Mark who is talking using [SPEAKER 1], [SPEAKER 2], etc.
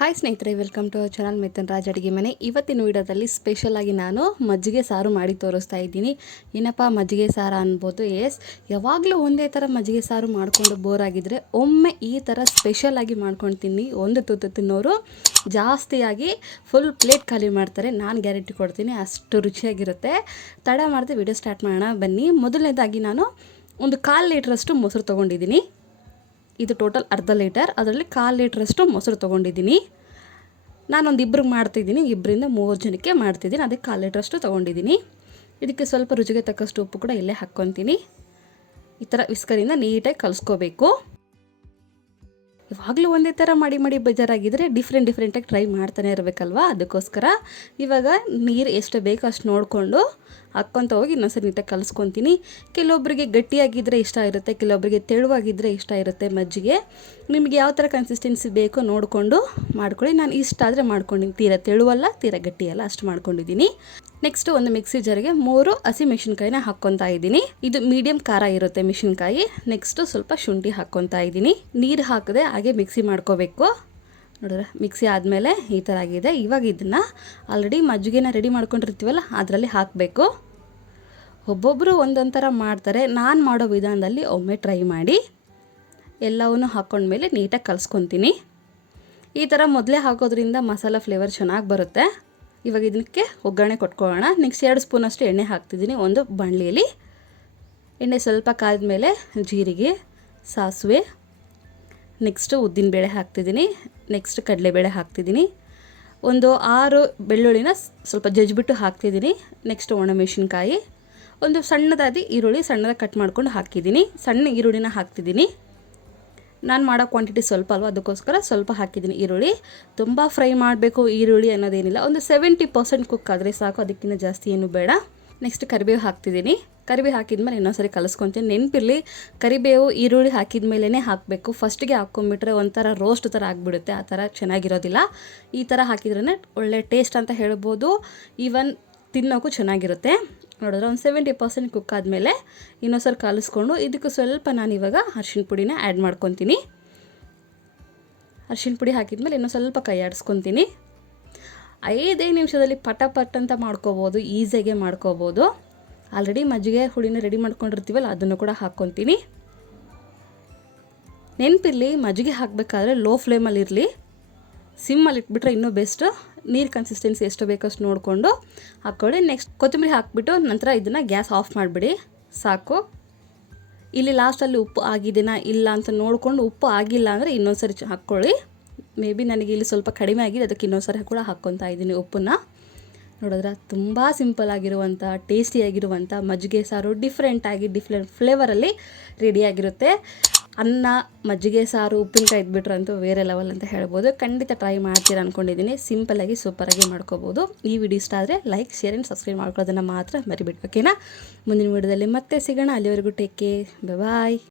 [SPEAKER 1] Hi ಸ್ನೇಹಿತರೆ, welcome to our channel Mithun Raj ಅಡುಗೆ ಮನೆ. ಇವತ್ತಿನ ವಿಡಿಯೋದಲ್ಲಿ ಸ್ಪೆಷಲ್ ಆಗಿ ನಾನು ಮಜ್ಜಿಗೆ ಸಾರು ಮಾಡಿ ತೋರಿಸ್ತಾ ಇದ್ದೀನಿ. ಏನಪ್ಪ ಮಜ್ಜಿಗೆ ಸಾರು ಅನ್ಬೋದು? ಎಸ್ ಯಾವಾಗಲೂ ಒಂದೇ ಥರ ಮಜ್ಜಿಗೆ ಸಾರು ಮಾಡಿಕೊಂಡು ಬೋರ್ ಆಗಿದ್ರೆ ಒಮ್ಮೆ ಈ ಥರ ಸ್ಪೆಷಲ್ ಆಗಿ ಮಾಡ್ಕೊಂಡು ತಿನ್ನಿ ಒಂದು ತುತ್ತು ತಿನ್ನೋರು. ಜಾಸ್ತಿಯಾಗಿ ಫುಲ್ ಪ್ಲೇಟ್ ಖಾಲಿ ಮಾಡ್ತಾರೆ. ನಾನು ಗ್ಯಾರಂಟಿ ಕೊಡ್ತೀನಿ ಅಷ್ಟು ರುಚಿಯಾಗಿರುತ್ತೆ. ತಡ ಮಾಡಿದೆ ವಿಡಿಯೋ ಸ್ಟಾರ್ಟ್ ಮಾಡೋಣ. ಬನ್ನಿ. ಮೊದಲನೇದಾಗಿ ನಾನು ಒಂದು ಕಾಲು ಲೀಟ್ರಷ್ಟು ಮೊಸರು ತೊಗೊಂಡಿದ್ದೀನಿ. ಇದು ಟೋಟಲ್ ಅರ್ಧ ಲೀಟರ್ ಅದರಲ್ಲಿ ಕಾಲು ಲೀಟ್ರಷ್ಟು ಮೊಸರು ತೊಗೊಂಡಿದ್ದೀನಿ. ನಾನೊಂದು ಇಬ್ಬರಿಗೆ ಮಾಡ್ತಿದ್ದೀನಿ. ಇಬ್ಬರಿಂದ ಮೂರು ಜನಕ್ಕೆ ಮಾಡ್ತಿದ್ದೀನಿ. ಅದಕ್ಕೆ ಕಾಲು ಲೀಟ್ರಷ್ಟು ತೊಗೊಂಡಿದ್ದೀನಿ. ಇದಕ್ಕೆ ಸ್ವಲ್ಪ ರುಚಿಗೆ ತಕ್ಕಷ್ಟು ಉಪ್ಪು ಕೂಡ ಇಲ್ಲೇ ಹಾಕ್ಕೊತೀನಿ. ಈ ಥರ ವಿಸ್ಕರಿಂದ ನೀಟಾಗಿ ಕಲಿಸ್ಕೋಬೇಕು. ಇವಾಗಲೂ ಒಂದೇ ಥರ ಮಾಡಿ ಮಾಡಿ ಬೇಜಾರಾಗಿದ್ದರೆ ಡಿಫ್ರೆಂಟ್ ಡಿಫ್ರೆಂಟಾಗಿ ಟ್ರೈ ಮಾಡ್ತಾನೆ ಇರಬೇಕಲ್ವಾ? ಅದಕ್ಕೋಸ್ಕರ ಇವಾಗ ನೀರು ಎಷ್ಟು ಬೇಕೋ ಅಷ್ಟು ನೋಡಿಕೊಂಡು ಹಾಕ್ಕೊತ ಹೋಗಿ ಇನ್ನೊಂದ್ಸರಿ ನೀಟಾಗಿ ಕಲಿಸ್ಕೊತೀನಿ. ಕೆಲವೊಬ್ಬರಿಗೆ ಗಟ್ಟಿಯಾಗಿದ್ದರೆ ಇಷ್ಟ ಇರುತ್ತೆ ಕೆಲವೊಬ್ಬರಿಗೆ ತೆಳುವಾಗಿದ್ದರೆ ಇಷ್ಟ ಇರುತ್ತೆ ಮಜ್ಜಿಗೆ. ನಿಮಗೆ ಯಾವ ಥರ ಕನ್ಸಿಸ್ಟೆನ್ಸಿ ಬೇಕೋ ನೋಡಿಕೊಂಡು ಮಾಡ್ಕೊಳ್ಳಿ. ನಾನು ಇಷ್ಟ ಆದರೆ ಮಾಡ್ಕೊಂಡಿನಿ. ತೀರಾ ತೆಳುವಲ್ಲ, ತೀರಾ ಗಟ್ಟಿಯಲ್ಲ ಅಷ್ಟು ಮಾಡ್ಕೊಂಡಿದ್ದೀನಿ. ನೆಕ್ಸ್ಟ್ ಒಂದು ಮಿಕ್ಸಿ ಜರಿಗೆ ಮೂರು ಹಸಿ ಮೆಣಸಿನ್ಕಾಯಿನ ಹಾಕ್ಕೊತಾ ಇದ್ದೀನಿ. ಇದು ಮೀಡಿಯಂ ಖಾರ ಇರುತ್ತೆ ಮೆಣಸಿನ್ಕಾಯಿ. ನೆಕ್ಸ್ಟು ಸ್ವಲ್ಪ ಶುಂಠಿ ಹಾಕ್ಕೊತಾ ಇದ್ದೀನಿ. ನೀರು ಹಾಕದೆ ಹಾಗೆ ಮಿಕ್ಸಿ ಮಾಡ್ಕೋಬೇಕು. ನೋಡಿದ್ರೆ ಮಿಕ್ಸಿ ಆದಮೇಲೆ ಈ ಥರ ಆಗಿದೆ. ಇವಾಗ ಇದನ್ನು ಆಲ್ರೆಡಿ ಮಜ್ಜಿಗೆನ ರೆಡಿ ಮಾಡ್ಕೊಂಡಿರ್ತೀವಲ್ಲ, ಅದರಲ್ಲಿ ಹಾಕಬೇಕು. ಒಬ್ಬೊಬ್ಬರು ಒಂದೊಂದು ಥರ ಮಾಡ್ತಾರೆ. ನಾನು ಮಾಡೋ ವಿಧಾನದಲ್ಲಿ ಒಮ್ಮೆ ಟ್ರೈ ಮಾಡಿ, ಎಲ್ಲವನ್ನು ಹಾಕ್ಕೊಂಡ್ಮೇಲೆ ನೀಟಾಗಿ ಕಲಿಸ್ಕೊತೀನಿ. ಈ ಥರ ಮೊದಲೇ ಹಾಕೋದ್ರಿಂದ ಮಸಾಲ ಫ್ಲೇವರ್ ಚೆನ್ನಾಗಿ ಬರುತ್ತೆ. ಇವಾಗ ಇದಕ್ಕೆ ಒಗ್ಗರಣೆ ಕೊಟ್ಕೊಳ್ಳೋಣ. ನೆಕ್ಸ್ಟ್ ಎರಡು ಸ್ಪೂನಷ್ಟು ಎಣ್ಣೆ ಹಾಕ್ತಿದ್ದೀನಿ ಒಂದು ಬಾಣಲಿಯಲ್ಲಿ ಎಣ್ಣೆ ಸ್ವಲ್ಪ ಕಾದ ಮೇಲೆ ಜೀರಿಗೆ, ಸಾಸಿವೆ ನೆಕ್ಸ್ಟು ಉದ್ದಿನಬೇಳೆ ಹಾಕ್ತಿದ್ದೀನಿ, ನೆಕ್ಸ್ಟ್ ಕಡಲೆಬೇಳೆ ಹಾಕ್ತಿದ್ದೀನಿ. ಒಂದು ಆರು ಬೆಳ್ಳುಳ್ಳಿನ ಸ್ವಲ್ಪ ಜಜ್ಜಿಬಿಟ್ಟು ಹಾಕ್ತಿದ್ದೀನಿ, ನೆಕ್ಸ್ಟ್ ಒಣಮೆಣಸಿನ್ಕಾಯಿ. ಒಂದು ಸಣ್ಣದಾದ ಈರುಳ್ಳಿ ಸಣ್ಣದಾಗಿ ಕಟ್ ಮಾಡ್ಕೊಂಡು ಹಾಕಿದ್ದೀನಿ, ಸಣ್ಣ ಈರುಳ್ಳಿನ ಹಾಕ್ತಿದ್ದೀನಿ. ನಾನು ಮಾಡೋ ಕ್ವಾಂಟಿಟಿ ಸ್ವಲ್ಪ ಅಲ್ವಾ, ಅದಕ್ಕೋಸ್ಕರ ಸ್ವಲ್ಪ ಹಾಕಿದ್ದೀನಿ ಈರುಳ್ಳಿ. ತುಂಬ ಫ್ರೈ ಮಾಡಬೇಕು ಈರುಳ್ಳಿ ಅನ್ನೋದೇನಿಲ್ಲ, ಒಂದು ಸೆವೆಂಟಿ ಪರ್ಸೆಂಟ್ ಕುಕ್ ಆದರೆ ಸಾಕು, ಅದಕ್ಕಿಂತ ಜಾಸ್ತಿ ಏನು ಬೇಡ. ನೆಕ್ಸ್ಟ್ ಕರಿಬೇವು ಹಾಕ್ತಿದ್ದೀನಿ. ಕರಿಬೇವು ಹಾಕಿದ್ಮೇಲೆ ಇನ್ನೊಂದ್ಸರಿ ಕಲಿಸ್ಕೊತೀನಿ. ನೆನಪಿರಲಿ, ಕರಿಬೇವು, ಈರುಳ್ಳಿ ಹಾಕಿದ ಮೇಲೇ ಹಾಕಬೇಕು ಫಸ್ಟಿಗೆ ಹಾಕ್ಕೊಂಬಿಟ್ರೆ ಒಂಥರ ರೋಸ್ಟ್ ಥರ ಆಗಿಬಿಡುತ್ತೆ. ಆ ಥರ ಚೆನ್ನಾಗಿರೋದಿಲ್ಲ. ಈ ಥರ ಹಾಕಿದ್ರೇ ಒಳ್ಳೆ ಟೇಸ್ಟ್ ಅಂತ ಹೇಳ್ಬೋದು. ಈವನ್ ತಿನ್ನೋಕ್ಕೂ ಚೆನ್ನಾಗಿರುತ್ತೆ. ನೋಡಿದ್ರೆ ಒಂದು ಸೆವೆಂಟಿ ಪರ್ಸೆಂಟ್ ಕುಕ್ ಆದಮೇಲೆ ಇನ್ನೊಂದ್ಸರಿ ಕಲಿಸ್ಕೊಂಡು ಇದಕ್ಕೂ ಸ್ವಲ್ಪ ನಾನು ಇವಾಗ ಅರ್ಶಿಣ ಪುಡಿನ ಆ್ಯಡ್ ಮಾಡ್ಕೊತೀನಿ. ಅರ್ಶಿಣ ಪುಡಿ ಹಾಕಿದ್ಮೇಲೆ ಇನ್ನೊಂದು ಸ್ವಲ್ಪ ಕೈ ಆಡಿಸ್ಕೊತೀನಿ. ಐದೇ ನಿಮಿಷದಲ್ಲಿ ಪಟ ಪಟ್ ಅಂತ ಮಾಡ್ಕೋಬೋದು, ಈಸಿಯಾಗೆ ಮಾಡ್ಕೋಬೋದು. ಆಲ್ರೆಡಿ ಮಜ್ಜಿಗೆ ಹುಳಿನ ರೆಡಿ ಮಾಡ್ಕೊಂಡಿರ್ತೀವಲ್ಲ, ಅದನ್ನು ಕೂಡ ಹಾಕ್ಕೊತೀನಿ. ನೆನಪಿರಲಿ, ಮಜ್ಜಿಗೆ ಹಾಕಬೇಕಾದ್ರೆ ಲೋ ಫ್ಲೇಮಲ್ಲಿ ಇರಲಿ. ಸಿಮ್ಮಲ್ಲಿ ಇಟ್ಬಿಟ್ರೆ ಇನ್ನೂ ಬೆಸ್ಟು ನೀರು ಕನ್ಸಿಸ್ಟೆನ್ಸಿ ಎಷ್ಟು ಬೇಕಷ್ಟು ನೋಡಿಕೊಂಡು ಹಾಕ್ಕೊಳ್ಳಿ. ನೆಕ್ಸ್ಟ್ ಕೊತ್ತಂಬರಿ ಹಾಕ್ಬಿಟ್ಟು ನಂತರ ಇದನ್ನು ಗ್ಯಾಸ್ ಆಫ್ ಮಾಡಿಬಿಡಿ. ಸಾಕು. ಇಲ್ಲಿ ಲಾಸ್ಟಲ್ಲಿ ಉಪ್ಪು ಆಗಿದೆಯಾ ಇಲ್ಲ ಅಂತ ನೋಡಿಕೊಂಡು ಉಪ್ಪು ಆಗಿಲ್ಲ ಅಂದರೆ ಇನ್ನೊಂದು ಸರಿ ಹಾಕ್ಕೊಳ್ಳಿ. ಮೇ ಬಿ ನನಗೆ ಇಲ್ಲಿ ಸ್ವಲ್ಪ ಕಡಿಮೆ ಆಗಿದೆ, ಅದಕ್ಕೆ ಇನ್ನೊಂದು ಸರಿ ಕೂಡ ಹಾಕ್ಕೊತಾ ಇದ್ದೀನಿ ಉಪ್ಪನ್ನ. ನೋಡಿದ್ರೆ, ತುಂಬ ಸಿಂಪಲ್ ಆಗಿರುವಂಥ ಟೇಸ್ಟಿಯಾಗಿರುವಂಥ ಮಜ್ಜಿಗೆ ಸಾರು ಡಿಫ್ರೆಂಟಾಗಿ ಡಿಫ್ರೆಂಟ್ ಫ್ಲೇವರಲ್ಲಿ ರೆಡಿಯಾಗಿರುತ್ತೆ ಅನ್ನ, ಮಜ್ಜಿಗೆ ಸಾರು, ಉಪ್ಪಿನಕಾಯಿ ಇದ್ಬಿಟ್ರಂತೂ ಬೇರೆ ಲೆವೆಲ್ ಅಂತ ಹೇಳ್ಬೋದು. ಖಂಡಿತ ಟ್ರೈ ಮಾಡ್ತೀರಾ ಅಂದ್ಕೊಂಡಿದ್ದೀನಿ ಸಿಂಪಲಾಗಿ ಸೂಪರಾಗಿ ಮಾಡ್ಕೋಬೋದು. ಈ ವಿಡಿಯೋ ಇಷ್ಟ ಆದರೆ ಲೈಕ್ ಶೇರ್ ಆ್ಯಂಡ್ ಸಬ್ಸ್ಕ್ರೈಬ್ ಮಾಡ್ಕೊಳ್ಳೋದನ್ನು ಮಾತ್ರ ಮರಿಬಿಡ್ಬೇಕೇನಾ ಮುಂದಿನ ವಿಡಿಯೋದಲ್ಲಿ ಮತ್ತೆ ಸಿಗೋಣ. ಅಲ್ಲಿವರೆಗೂ ಟೇಕ್ ಕೇರ್ ಬಾಯ್